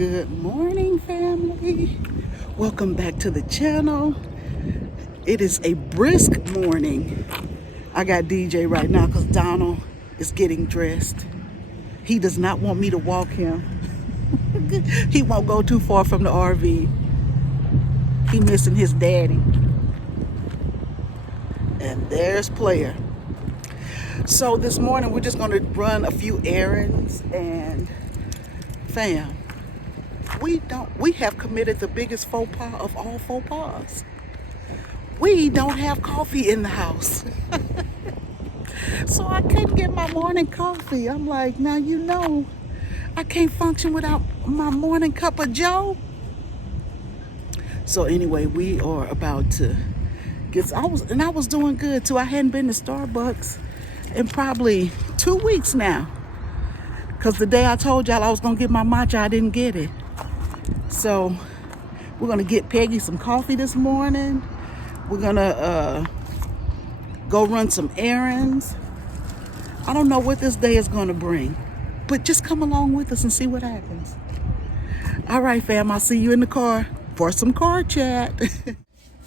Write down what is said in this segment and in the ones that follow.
Good morning, family. Welcome back to the channel. It is a brisk morning. I got DJ right now because Donald is getting dressed. He does not want me to walk him. He won't go too far from the RV. He missing his daddy. And there's Player. So this morning we're just going to run a few errands and fam. We have committed the biggest faux pas of all faux pas. We don't have coffee in the house. So I couldn't get my morning coffee. I'm like, now you know, I can't function without my morning cup of Joe. So anyway, we are about to get, I was doing good too. I hadn't been to Starbucks in probably 2 weeks now. Because the day I told y'all I was going to get my matcha, I didn't get it. So we're going to get Peggy some coffee this morning. We're going to go run some errands. I don't know what this day is going to bring. But just come along with us and see what happens. All right, fam. I'll see you in the car for some car chat.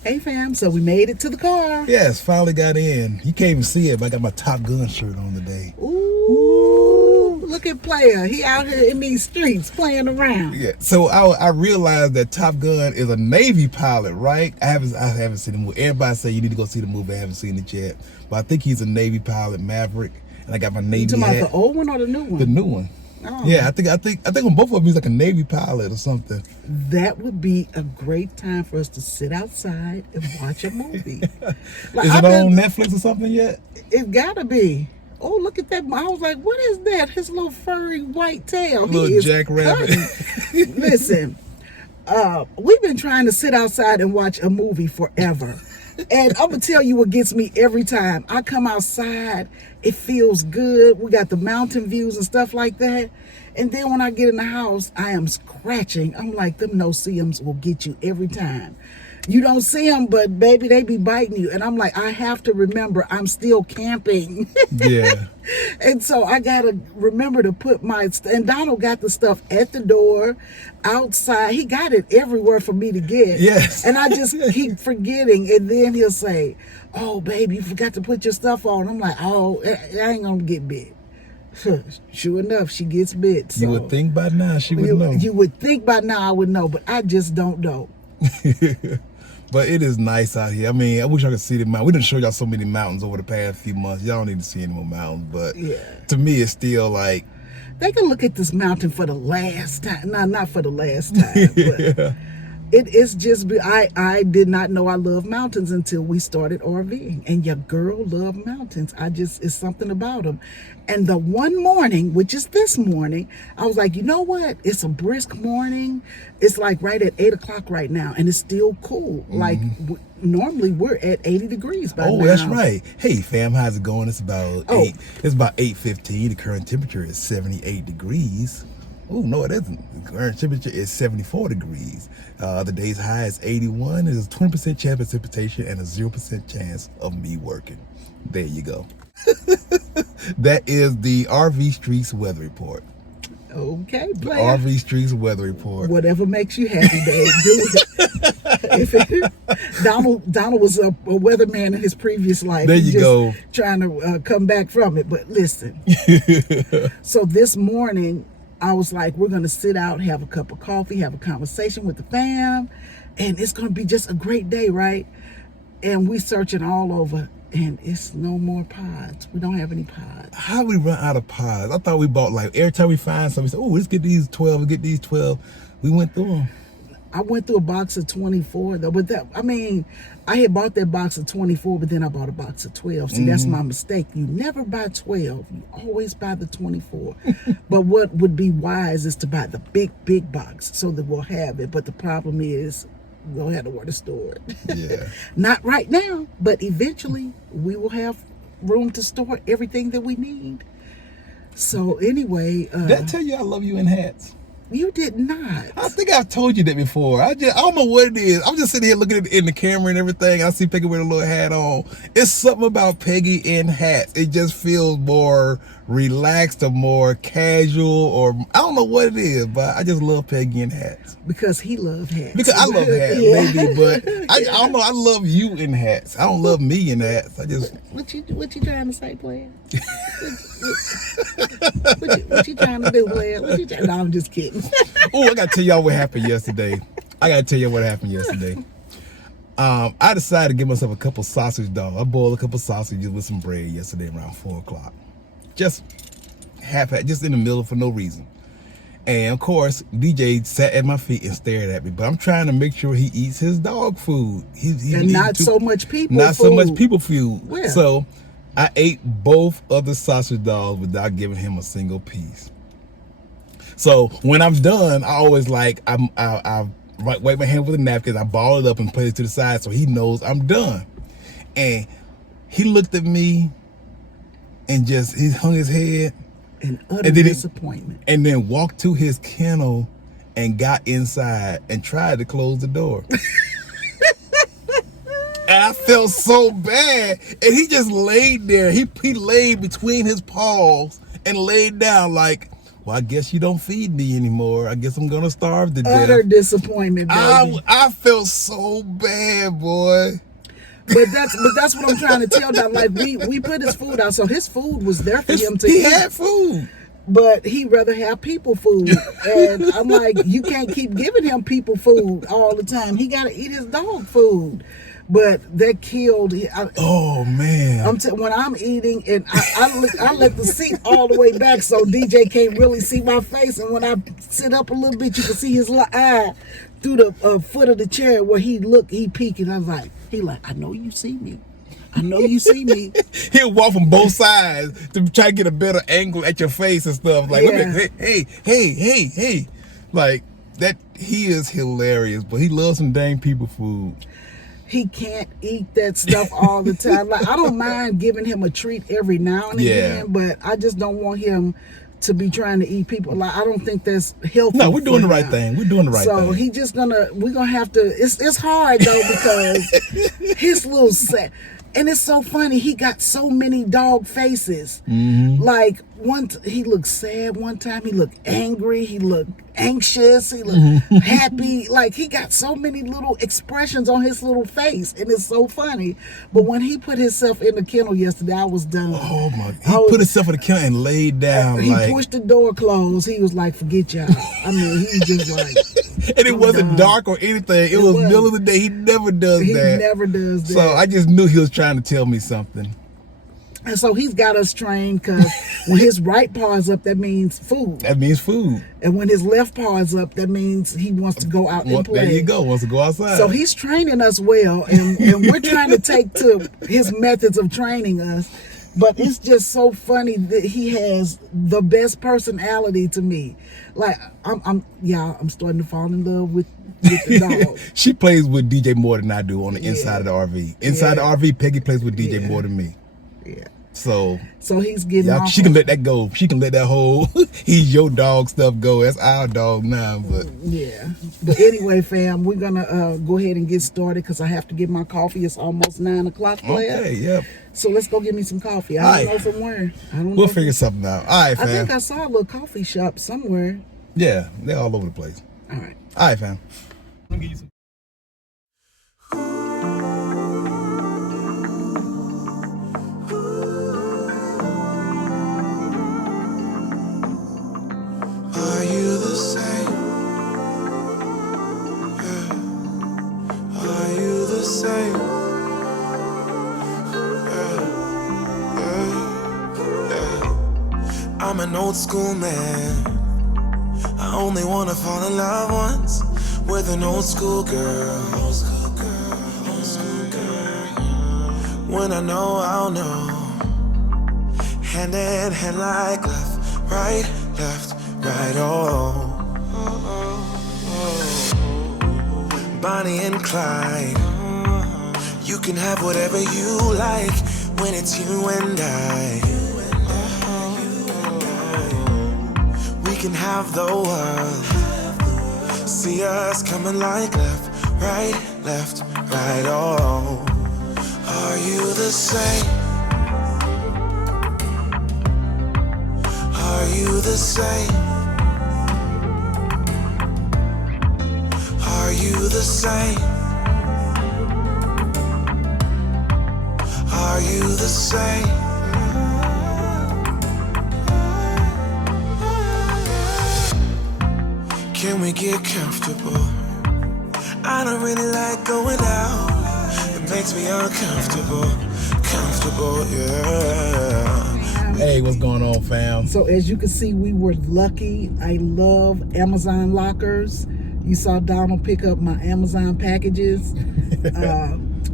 Hey, fam. So we made it to the car. Yes, finally got in. You can't even see it, but I got my Top Gun shirt on today. Ooh, look at Player. He out here in these streets playing around. Yeah. So I realized that Top Gun is a Navy pilot, right? I haven't seen the movie. Everybody say you need to go see the movie. I haven't seen it yet, but I think he's a Navy pilot, Maverick. And I got my Navy You talking hat. about the old one or the new one? The new one. Oh. Yeah, I think on both of them he's like a Navy pilot or something. That would be a great time for us to sit outside and watch a movie. Like, Is it on Netflix or something yet? It gotta be. Oh, look at that. I was like, what is that? His little furry white tail. Little jackrabbit. Listen, we've been trying to sit outside and watch a movie forever. And I'm going to tell you what gets me every time. I come outside, it feels good. We got the mountain views and stuff like that. And then when I get in the house, I am scratching. I'm like, them no-see-ums will get you every time. You don't see them, but baby, they be biting you. And I'm like, I have to remember I'm still camping. Yeah. And so I got to remember to put and Donald got the stuff at the door, outside. He got it everywhere for me to get. Yes. And I just keep forgetting. And then he'll say, oh, baby, you forgot to put your stuff on. I'm like, oh, I ain't going to get bit. Sure enough, she gets bit. So You would think by now she would know. You would think by now I would know, but I just don't know. But it is nice out here. I mean, I wish I could see the mountain. We didn't show y'all so many mountains over the past few months. Y'all don't need to see any more mountains. But yeah, to me, it's still like... They can look at this mountain for the last time. No, not for the last time. But yeah. It's just... I did not know I love mountains until we started RVing. And your girl loved mountains. It's something about them. And the one morning, which is this morning, I was like, you know what? It's a brisk morning. It's like right at 8 o'clock right now. And it's still cool. Mm-hmm. Like normally we're at 80 degrees by now. Oh, that's right. Hey, fam, how's it going? It's about 8:15. The current temperature is 78 degrees. Oh, no, it isn't. The current temperature is 74 degrees. The day's high is 81. There's a 20% chance of precipitation and a 0% chance of me working. There you go. That is the RV Streets weather report. Okay, the RV Streets weather report. Whatever makes you happy, babe, do it. Donald was a weatherman in his previous life. There you go. Trying to come back from it. But listen, so this morning, I was like, we're going to sit out, have a cup of coffee, have a conversation with the fam, and it's going to be just a great day, right? And we searching all over, and it's no more pods. We don't have any pods. How we run out of pods? I thought we bought, like, every time we find something, we say, oh, let's get these 12, let's get these 12. We went through them. I went through a box of 24, though. But I had bought that box of 24, but then I bought a box of 12. See, that's my mistake. You never buy 12. You always buy the 24. But what would be wise is to buy the big box so that we'll have it. But the problem is, we'll have to where to store it. Yeah. Not right now, but eventually we will have room to store everything that we need. So anyway. Did I tell you I love you in hats? You did not. I think I've told you that before. I don't know what it is. I'm just sitting here looking at in the camera and everything. I see Peggy with a little hat on. It's something about Peggy in hats. It just feels more relaxed or more casual, or I don't know what it is, but I just love Peggy in hats. Because he loves hats. Because I love hats, maybe, but I don't know. I love you in hats. I don't love me in hats. I just. What you trying to say, player? What you trying to do, player? No, I'm just kidding. Oh, I gotta tell y'all what happened yesterday. I decided to give myself a couple sausage dogs. I boiled a couple sausages with some bread yesterday around 4 o'clock. Just just in the middle for no reason. And of course, DJ sat at my feet and stared at me. But I'm trying to make sure he eats his dog food. And not so much people food. Not so much people food. Where? So I ate both of the sausage dogs without giving him a single piece. So when I'm done, I always I wipe my hand with a napkin. I ball it up and put it to the side so he knows I'm done. And he looked at me and he hung his head. In utter disappointment. And then walked to his kennel and got inside and tried to close the door. And I felt so bad. And he just laid there. He laid between his paws and laid down like, well, I guess you don't feed me anymore. I guess I'm gonna starve to death. Utter disappointment, baby. I felt so bad, boy. But that's what I'm trying to tell them. Like we put his food out, so his food was there for him to eat. He had food. But he'd rather have people food. And I'm like, you can't keep giving him people food all the time. He gotta eat his dog food. But that killed. Oh man! When I'm eating and I let the seat all the way back so DJ can't really see my face. And when I sit up a little bit, you can see his eye through the foot of the chair where he peeking. I was like, I know you see me. I know you see me. He'll walk from both sides to try to get a better angle at your face and stuff. Like, hey. Like that. He is hilarious, but he loves some dang people food. He can't eat that stuff all the time. Like, I don't mind giving him a treat every now and again, but I just don't want him to be trying to eat people. Like, I don't think that's healthy. No, we're doing the right thing. We're doing the right thing. So he just we're gonna have to. It's hard though because his little set. And it's so funny. He got so many dog faces. Mm-hmm. Like he looked sad. One time he looked angry. He looked anxious. He looked happy. Like he got so many little expressions on his little face, and it's so funny. But when he put himself in the kennel yesterday, I was done. Oh my! He put himself in the kennel and laid down. He pushed the door closed. He was like, "Forget y'all." I mean, he was just like. And it wasn't dark or anything. It was middle of the day. He never does that. He never does that. So I just knew he was trying to tell me something. And so he's got us trained because when his right paw is up, that means food. That means food. And when his left paw is up, that means he wants to go out and play. There you go. Wants to go outside. So he's training us well, and we're trying to take to his methods of training us. But it's just so funny that he has the best personality to me. Like I'm starting to fall in love with the dog. She plays with DJ more than I do on the inside of the RV. Inside the RV, Peggy plays with DJ more than me. Yeah. So he's getting off. She can let that go. She can let that whole he's your dog stuff go. That's our dog now. But yeah. But anyway, fam, we're gonna go ahead and get started because I have to get my coffee. It's almost 9 o'clock. Okay, yep. So let's go get me some coffee. I don't know from where. We'll figure something out. All right, fam. I think I saw a little coffee shop somewhere. Yeah, they're all over the place. All right. All right, fam. Let me get you some. Are you the same? Yeah. Are you the same? Yeah. I'm an old school man. I only wanna fall in love once with an old school girl. Old school girl, old school girl. When I know, I'll know. Hand in hand like left, right, oh. Bonnie and Clyde. You can have whatever you like when it's you and I. We can have the world. See us coming like left, right, oh. Are you the same? you the same? Are you the same? Are you the same? Can we get comfortable? I don't really like going out. It makes me uncomfortable. Comfortable, yeah. Hey, what's going on, fam? So as you can see, we were lucky. I love Amazon lockers. You saw Donald pick up my Amazon packages.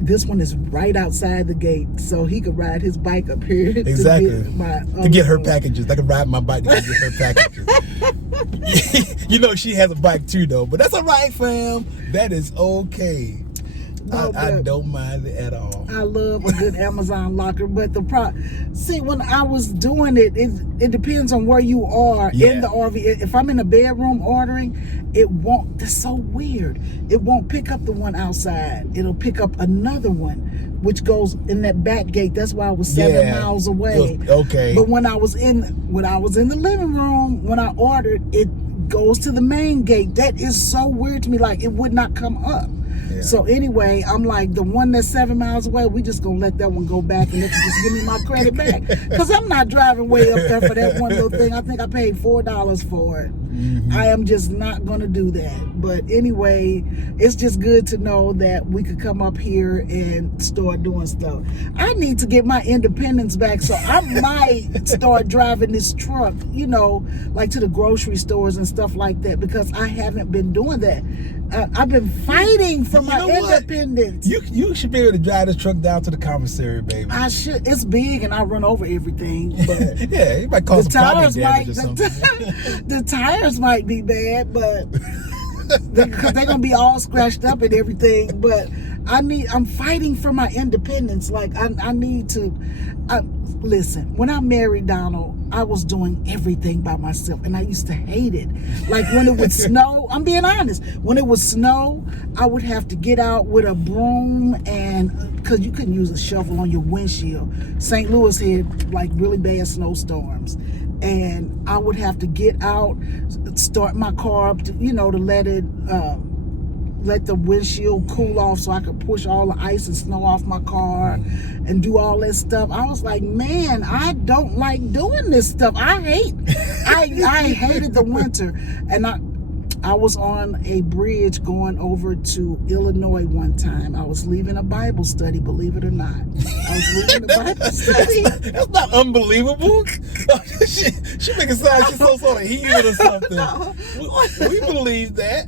This one is right outside the gate, so he could ride his bike up here Exactly. to get her packages. I can ride my bike to get her packages. You know she has a bike too, though, but that's all right, fam. That is okay. No, I don't mind it at all. I love a good Amazon locker, but see, when I was doing it, it depends on where you are in the RV. If I'm in a bedroom ordering, it won't. That's so weird. It won't pick up the one outside. It'll pick up another one, which goes in that back gate. That's why I was 7 miles away. Okay. But when I was in the living room, when I ordered, it goes to the main gate. That is so weird to me. Like, it would not come up. Yeah. So anyway, I'm like, the one that's 7 miles away, we just gonna let that one go back and let you just give me my credit back. Because I'm not driving way up there for that one little thing. I think I paid $4 for it. Mm-hmm. I am just not gonna do that. But anyway, it's just good to know that we could come up here and start doing stuff. I need to get my independence back, so I might start driving this truck, you know, like to the grocery stores and stuff like that, because I haven't been doing that. I've been fighting for my independence. You should be able to drive this truck down to the commissary, baby. I should. It's big and I run over everything. But yeah, it might cause some property damage or something. The tires might be bad, but because they're gonna be all scratched up and everything. But I'm fighting for my independence. Like I need to. Listen, when I married Donald, I was doing everything by myself, and I used to hate it. Like when it would snow, I'm being honest. When it would snow, I would have to get out with a broom, and because you couldn't use a shovel on your windshield. St. Louis had like really bad snowstorms, and I would have to get out, start my car up, to let it. Let the windshield cool off so I could push all the ice and snow off my car and do all that stuff. I was like, man, I don't like doing this stuff. I hated the winter. And I was on a bridge going over to Illinois one time. I was leaving a Bible study, believe it or not. I was leaving a Bible study. That's not unbelievable. She making sound she's some sort of heathen or something. No. We believe that.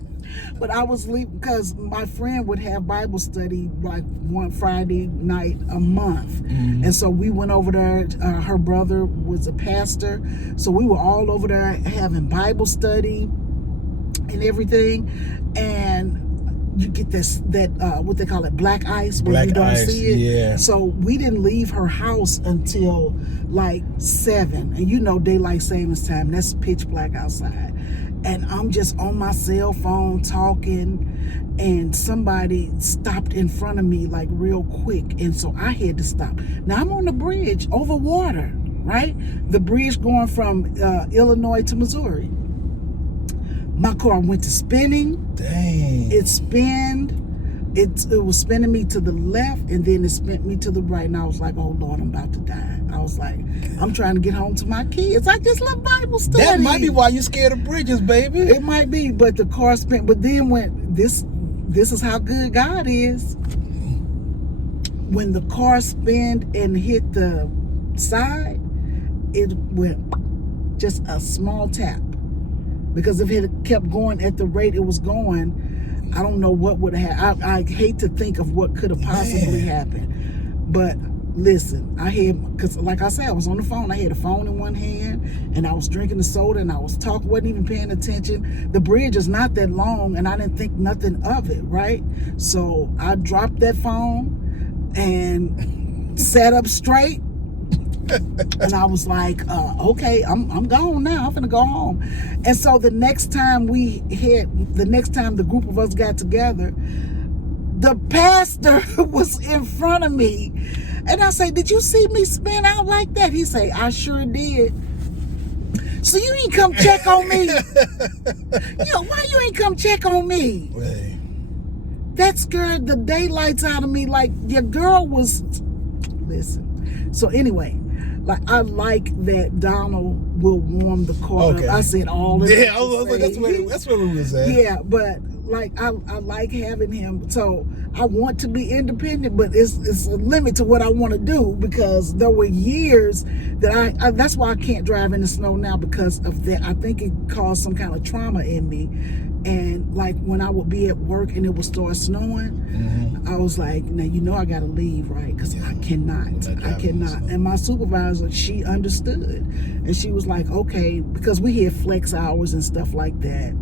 But I was leaving because my friend would have Bible study like one Friday night a month. Mm-hmm. And so we went over there. Her brother was a pastor. So we were all over there having Bible study and everything. And you get that what they call it, black ice, where you don't see it. Yeah. So we didn't leave her house until like 7. And daylight savings time, that's pitch black outside. And I'm just on my cell phone talking, and somebody stopped in front of me like real quick, and so I had to stop. Now I'm on the bridge over water, right? The bridge going from Illinois to Missouri. My car went to spinning. Dang. It spinned. It was spinning me to the left, and then it spun me to the right, and I was like, oh Lord, I'm about to die. I was like, I'm trying to get home to my kids. I just love Bible study. That might be why you're scared of bridges, baby. It might be, but the car spin. But then when this is how good God is. When the car spinned and hit the side, it went just a small tap. Because if it kept going at the rate it was going, I don't know what would have happened. I hate to think of what could have possibly happened. But listen, because like I said, I was on the phone. I had a phone in one hand, and I was drinking the soda, and I was talking, wasn't even paying attention. The bridge is not that long, and I didn't think nothing of it, right? So I dropped that phone and sat up straight. And I was like, okay, I'm gone now. I'm finna go home. And so the next time the group of us got together, the pastor was in front of me. And I say, did you see me spin out like that? He say, I sure did. So you ain't come check on me? Why you ain't come check on me? Hey. That scared the daylights out of me. Like, your girl was... Listen. So anyway, like, I like that Donald will warm the car up. I said all of that. Yeah, I was like, that's where we was at. Yeah, but like I like having him. So I want to be independent, but it's a limit to what I want to do, because there were years that I that's why I can't drive in the snow now, because of that. I think it caused some kind of trauma in me. And like when I would be at work and it would start snowing, I was like, now I gotta leave, right? Because I cannot. And my supervisor, she understood, and she was like, okay, because we had flex hours and stuff like that.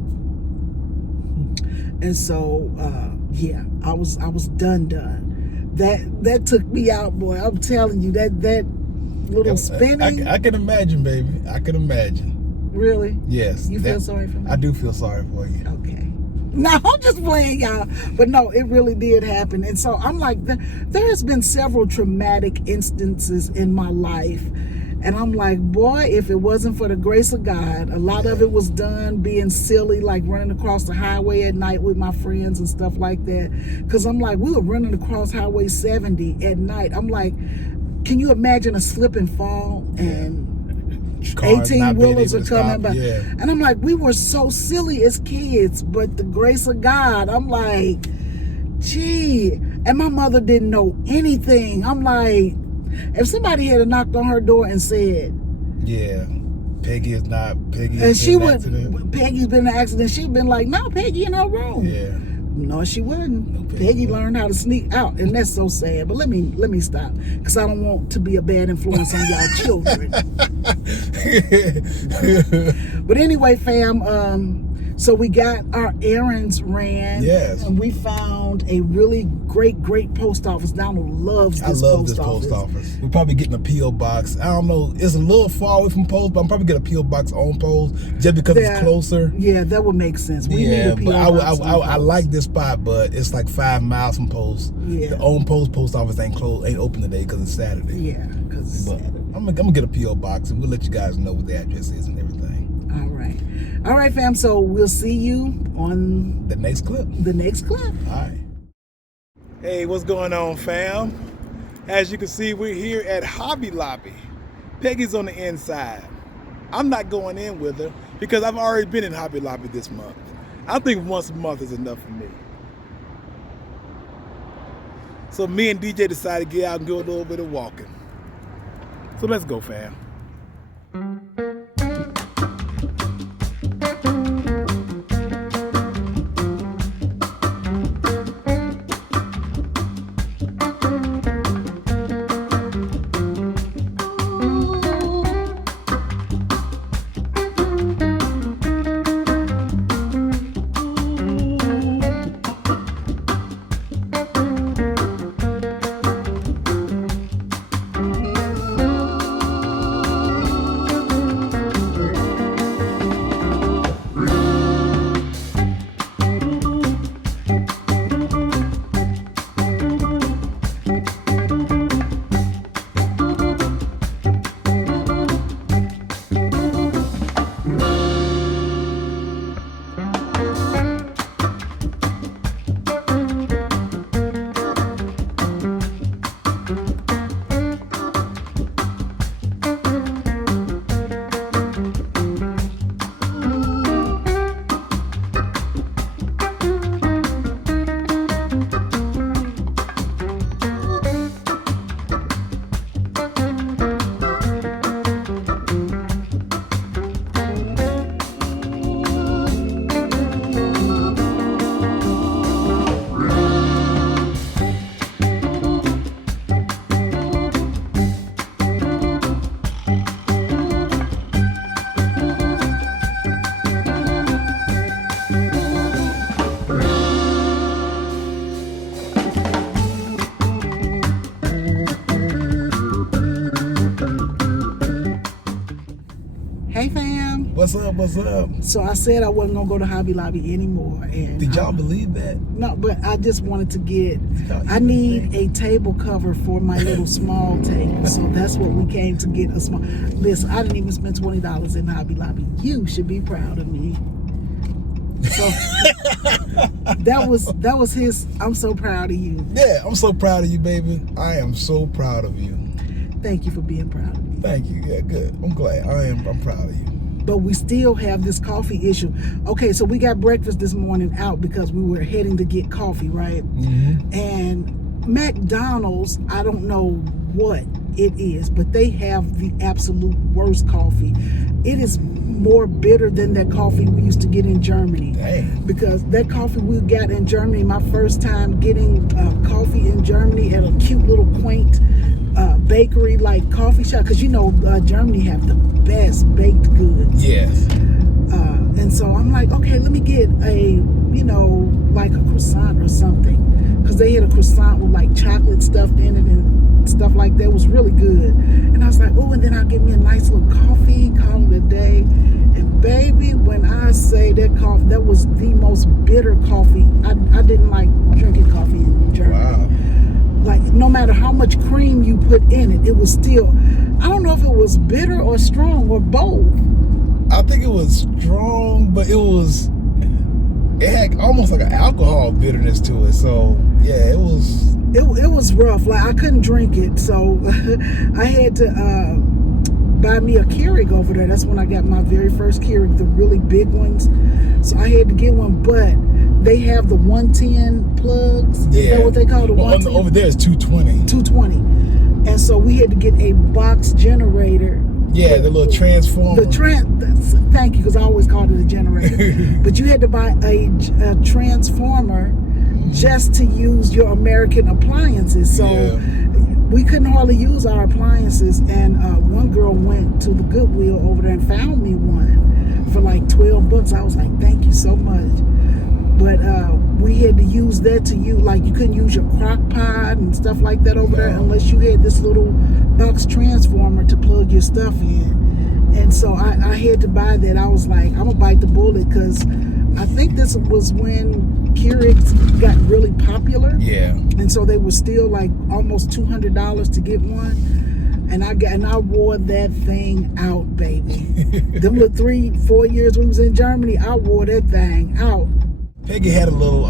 And so yeah, I was done. That took me out, boy. I'm telling you, that little spinning. I can imagine, baby. I can imagine. Really? Yes. You feel sorry for me? I do feel sorry for you. Okay. No, I'm just playing, y'all. But no, it really did happen. And so I'm like, there has been several traumatic instances in my life. And I'm like, boy, if it wasn't for the grace of God, a lot of it was done being silly, like running across the highway at night with my friends and stuff like that. Because I'm like, we were running across Highway 70 at night. I'm like, can you imagine a slip and fall? And 18-wheelers are coming by. Yeah. And I'm like, we were so silly as kids, but the grace of God, I'm like, gee. And my mother didn't know anything. I'm like, if somebody had knocked on her door and said, yeah, Peggy's been in an accident, she'd been like, no, Peggy in her room. Yeah. No, she wouldn't. No, Peggy learned how to sneak out, and that's so sad. But let me stop, because I don't want to be a bad influence on y'all children. But anyway, fam, so we got our errands ran. Yes. And we found a really great post office. Donald loves this post office. We're probably getting a P.O. box. I don't know. It's a little far away from post, but I'm probably getting a P.O. box on post just because it's closer. Yeah, that would make sense. We need a P.O. box. I like this spot, but it's like 5 miles from post. Yeah. The on post office ain't open today because it's Saturday. Yeah, because it's Saturday. I'm gonna get a P.O. box, and we'll let you guys know what the address is and everything. All right, fam. So we'll see you on the next clip. All right. Hey, what's going on, fam? As you can see, we're here at Hobby Lobby. Peggy's on the inside. I'm not going in with her because I've already been in Hobby Lobby this month. I think once a month is enough for me. So me and DJ decided to get out and do a little bit of walking. So let's go, fam. what's up. So I said I wasn't gonna go to Hobby Lobby anymore. And Did y'all believe that? No, but I just wanted to get. I need a table cover for my little small table, so that's what we came to get a small. Listen, I didn't even spend $20 in Hobby Lobby. You should be proud of me. So that was his. I'm so proud of you. Yeah, I'm so proud of you, baby. I am so proud of you. Thank you for being proud of me. Thank you. Yeah, good. I'm glad. I'm proud of you. But we still have this coffee issue. Okay, so we got breakfast this morning out because we were heading to get coffee, right? Mm-hmm. And McDonald's, I don't know what it is, but they have the absolute worst coffee. It is more bitter than that coffee we used to get in Germany. Dang. Because that coffee we got in Germany, my first time getting coffee in Germany at a cute little quaint bakery like coffee shop, because you know Germany have the best baked goods. Yes. And so I'm like, okay, let me get a, like a croissant or something, because they had a croissant with like chocolate stuffed in it and stuff like that. It was really good. And I was like, oh, and then I'll get me a nice little coffee, call it a day. And baby, when I say that coffee, that was the most bitter coffee. I didn't like drinking coffee in Germany. Wow. Like, no matter how much cream you put in it, it was still, I don't know if it was bitter or strong or both. I think it was strong, but it had almost like an alcohol bitterness to it. So yeah, it was rough. Like, I couldn't drink it, so I had to buy me a Keurig over there. That's when I got my very first Keurig, the really big ones. So I had to get one, but they have the 110 plugs. Yeah. Is that what they call the 110? Over there is 220. 220. And so we had to get a box generator. Yeah, the little transformer. Thank you, because I always called it a generator. But you had to buy a transformer just to use your American appliances. So we couldn't hardly use our appliances. And one girl went to the Goodwill over there and found me one for like $12. I was like, thank you so much. But we had to use that to use, like, you couldn't use your crock pot and stuff like that over there unless you had this little box transformer to plug your stuff in. And so I had to buy that. I was like, I'm gonna bite the bullet, because I think this was when Keurigs got really popular. Yeah. And so they were still like almost $200 to get one. And I wore that thing out, baby. Them little 3-4 years we was in Germany, I wore that thing out. Peggy had a little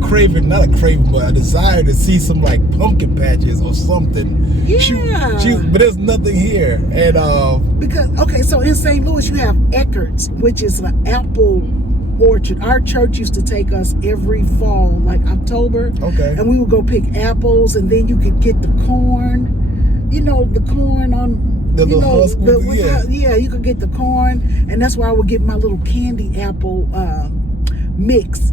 craving, not a craving, but a desire to see some like pumpkin patches or something. Yeah. But there's nothing here. And because, okay, so in St. Louis you have Eckert's, which is an apple orchard. Our church used to take us every fall, like October. Okay. And we would go pick apples, and then you could get the corn. You know, the corn on the little husk. Yeah, you could get the corn, and that's why I would get my little candy apple mix,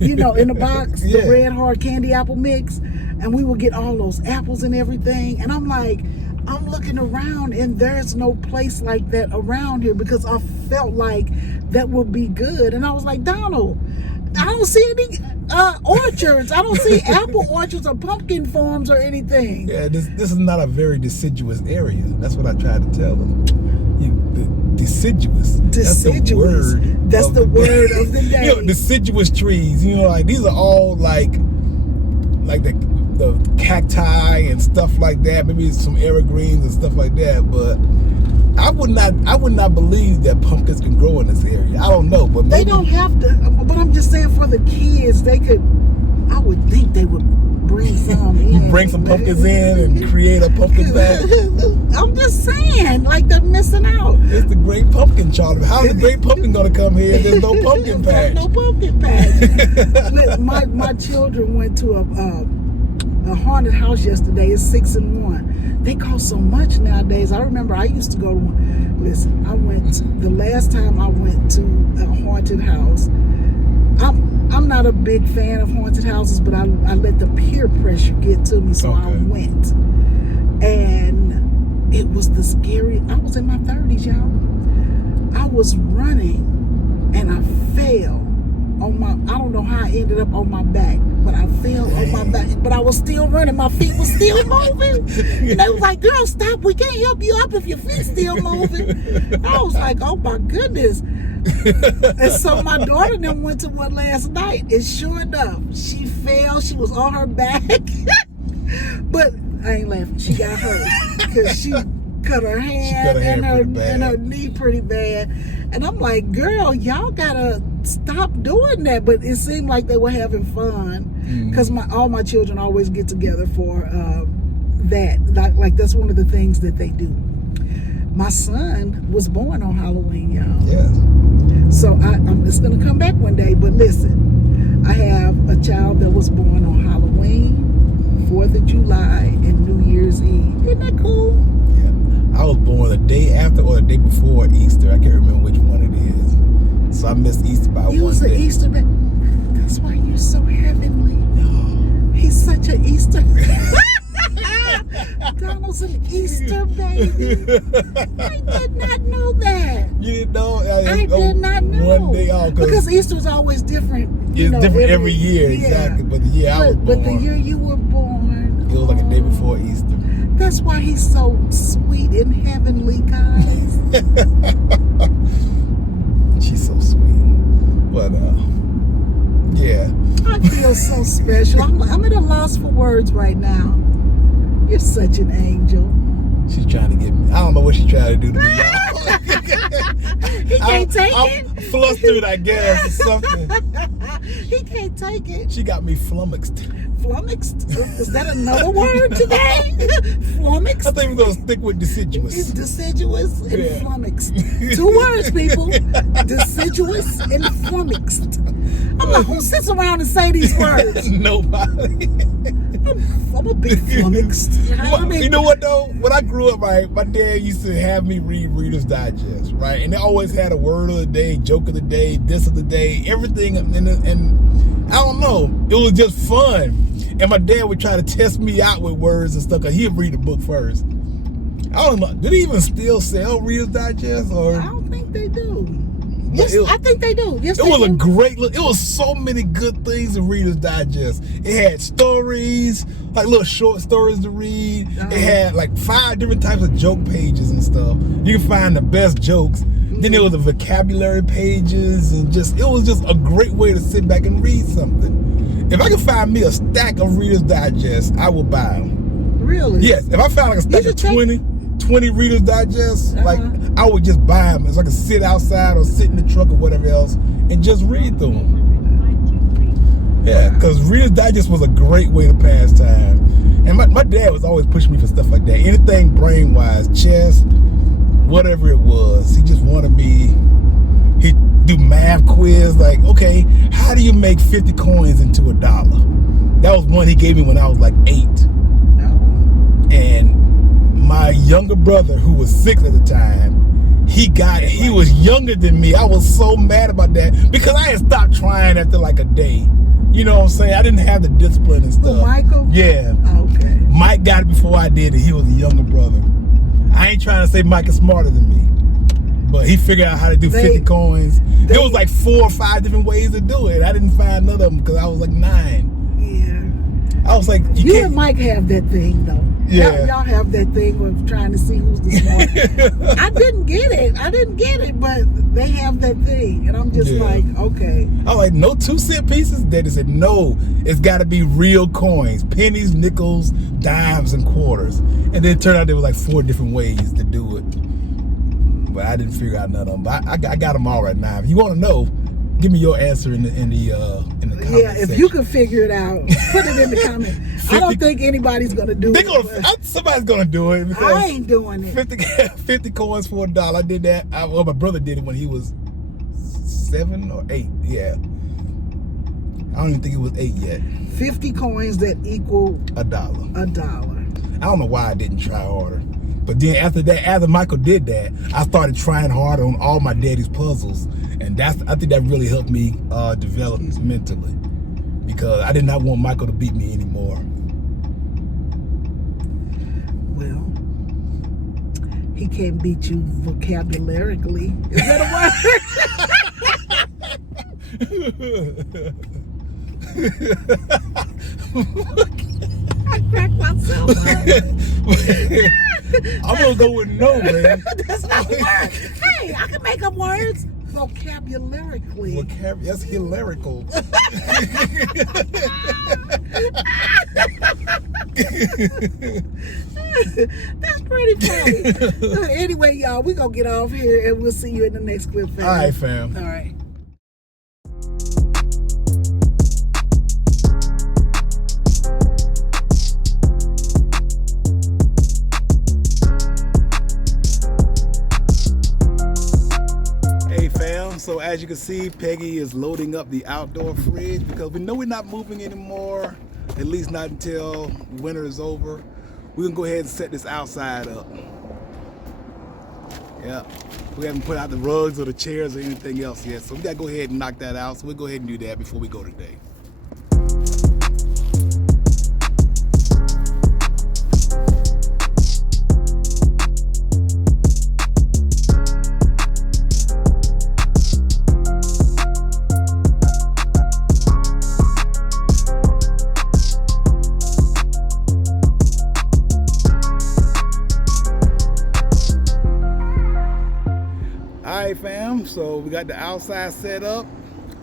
in the box, the red hard candy apple mix, and we would get all those apples and everything. And I'm like, I'm looking around, and there's no place like that around here, because I felt like that would be good. And I was like, Donald, I don't see any orchards. I don't see apple orchards or pumpkin farms or anything. Yeah, this is not a very deciduous area. That's what I tried to tell them. Deciduous. Deciduous. That's the word of the day. Deciduous trees. Like these are all like the cacti and stuff like that. Maybe some evergreens and stuff like that. But I would not believe that pumpkins can grow in this area. I don't know, but maybe. They don't have to. But I'm just saying, for the kids, they could. I would think they would bring some in. You bring some pumpkins in and create a pumpkin patch. I'm just saying, like, they're missing out. It's the Great Pumpkin Charter. How's the Great Pumpkin gonna come here if there's no pumpkin patch? No pumpkin patch. my children went to a haunted house yesterday. It's 6 and 1. They cost so much nowadays. I remember I used to go to one. Listen, the last time I went to a haunted house, I'm not a big fan of haunted houses, but I let the peer pressure get to me, so I went. And it was the scary. I was in my 30s, y'all. I was running, and I fell on my. I don't know how I ended up on my back, but I fell on my back, but I was still running. My feet was still moving. And they was like, girl, stop. We can't help you up if your feet still moving. I was like, oh my goodness. And so my daughter then went to one last night, and sure enough, she fell. She was on her back. But I ain't laughing. She got hurt because she cut her hand and her knee pretty bad. And I'm like, girl, y'all gotta stop doing that. But it seemed like they were having fun because all my children always get together for that. Like that's one of the things that they do. My son was born on Halloween, y'all. Yeah. So I'm just gonna come back one day. But listen, I have a child that was born on Halloween, 4th of July, and New Year's Eve. Isn't that cool? I was born the day after or the day before Easter. I can't remember which one it is. So I missed Easter by one day. You was an Easter baby. That's why you're so heavenly. He's such an Easter. Donald's an Easter baby. I did not know that. You didn't know? I did not know. One day off. Because Easter's always different. It's different every year, exactly. But the year I was born. But the year you were born. It was like a day before Easter. That's why he's so sweet and heavenly, guys. She's so sweet. But, yeah. I feel so special. I'm at a loss for words right now. You're such an angel. She's trying to get me. I don't know what she's trying to do to me, y'all. He can't take I'm it. flustered, I guess, or something. He can't take it. She got me flummoxed. Flummoxed? Is that another word today? Flummoxed? I think we're going to stick with deciduous. It's deciduous and flummoxed. 2 words, people. Deciduous and flummoxed. I'm like, who sits around and say these words? Nobody. I'm a bit flummoxed. You know what, though? When I grew up, right, my dad used to have me read Reader's Digest, right? And they always had a word of the day, joke of the day, this of the day, everything. And I don't know. It was just fun. And my dad would try to test me out with words and stuff, because he'd read the book first. I don't know. Do they even still sell Reader's Digest? Or? I don't think they do. Yes, I think they do. Yes, it was a great look. It was so many good things in Reader's Digest. It had stories, like little short stories to read. It had like 5 different types of joke pages and stuff. You can find the best jokes. Then there was the vocabulary pages, and it was just a great way to sit back and read something. If I could find me a stack of Reader's Digest, I would buy them. Really? Yes. If I found like a stack of 20 Reader's Digest, like I would just buy them so I could sit outside or sit in the truck or whatever else and just read through them. Yeah, because Reader's Digest was a great way to pass time. And my dad was always pushing me for stuff like that. Anything brain-wise, chess, whatever it was. He just wanted me, he'd do math quiz, like, okay, how do you make 50 coins into $1? That was one he gave me when I was like 8. And my younger brother, who was 6 at the time, he was younger than me. I was so mad about that because I had stopped trying after like a day. You know what I'm saying? I didn't have the discipline and stuff. Oh, Michael? Yeah. Okay. Mike got it before I did it. He was a younger brother. I ain't trying to say Mike is smarter than me, but he figured out how to do 50 coins. There was like 4 or 5 different ways to do it. I didn't find none of them because I was like 9. I was like, you and Mike have that thing though. Yeah. Y'all have that thing of trying to see who's the smartest. I didn't get it, but they have that thing. And I'm just like, okay. I was like, no 2-cent pieces? They said, no, it's got to be real coins. Pennies, nickels, dimes, and quarters. And then it turned out there was like 4 different ways to do it. But I didn't figure out none of them. But I got them all right now. If you want to know, give me your answer in the comment if section. you can figure it out, put it in the comment. I don't think anybody's gonna do it. Somebody's gonna do it. I ain't doing it. 50 coins for $1. I did that. Well, my brother did it when he was 7 or 8. Yeah. I don't even think it was 8 yet. 50 coins that equal $1. $1. I don't know why I didn't try harder. But then after Michael did that, I started trying harder on all my daddy's puzzles. And I think that really helped me develop mentally. Because I did not want Michael to beat me anymore. Well, he can't beat you vocabularically. Is that a word? I cracked myself up. I'm gonna go with no, man. That's not a word. Hey, I can make up words vocabularically. That's hilarical. That's pretty funny. Anyway, y'all, we're gonna get off here and we'll see you in the next clip, fam. All right, fam. All right. Hey fam, so as you can see, Peggy is loading up the outdoor fridge because we know we're not moving anymore, at least not until winter is over. We're gonna go ahead and set this outside up. Yeah, we haven't put out the rugs or the chairs or anything else yet, so we gotta go ahead and knock that out. So we'll go ahead and do that before we go today. Alright fam, so we got the outside set up.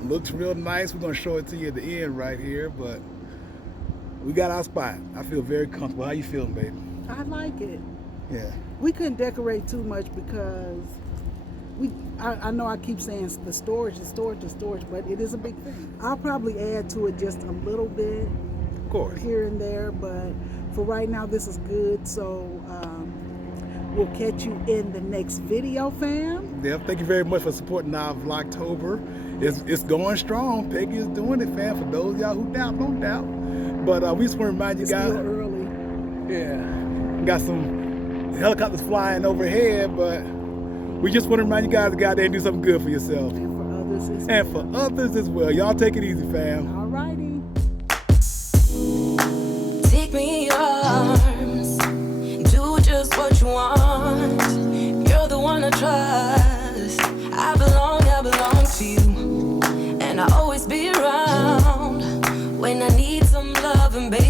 Looks real nice. We're gonna show it to you at the end right here, but we got our spot. I feel very comfortable. How you feeling, baby? I like it. Yeah. We couldn't decorate too much because I know I keep saying the storage, but it is a big thing. I'll probably add to it just a little bit, Of course. here and there, but for right now this is good. So we'll catch you in the next video, fam. Yeah, thank you very much for supporting our Vlogtober. It's going strong. Peggy is doing it, fam. For those of y'all who doubt, don't doubt. But we just want to remind you It's guys. still early. Yeah. Got some helicopters flying overhead, but we just want to remind you guys to go out there and do something good for yourself. And for others as And for others as well. Y'all take it easy, fam. Alrighty. Take me in your arms, do just what you want. You're the one I trust. I belong to you. And I'll always be around when I need some love and baby.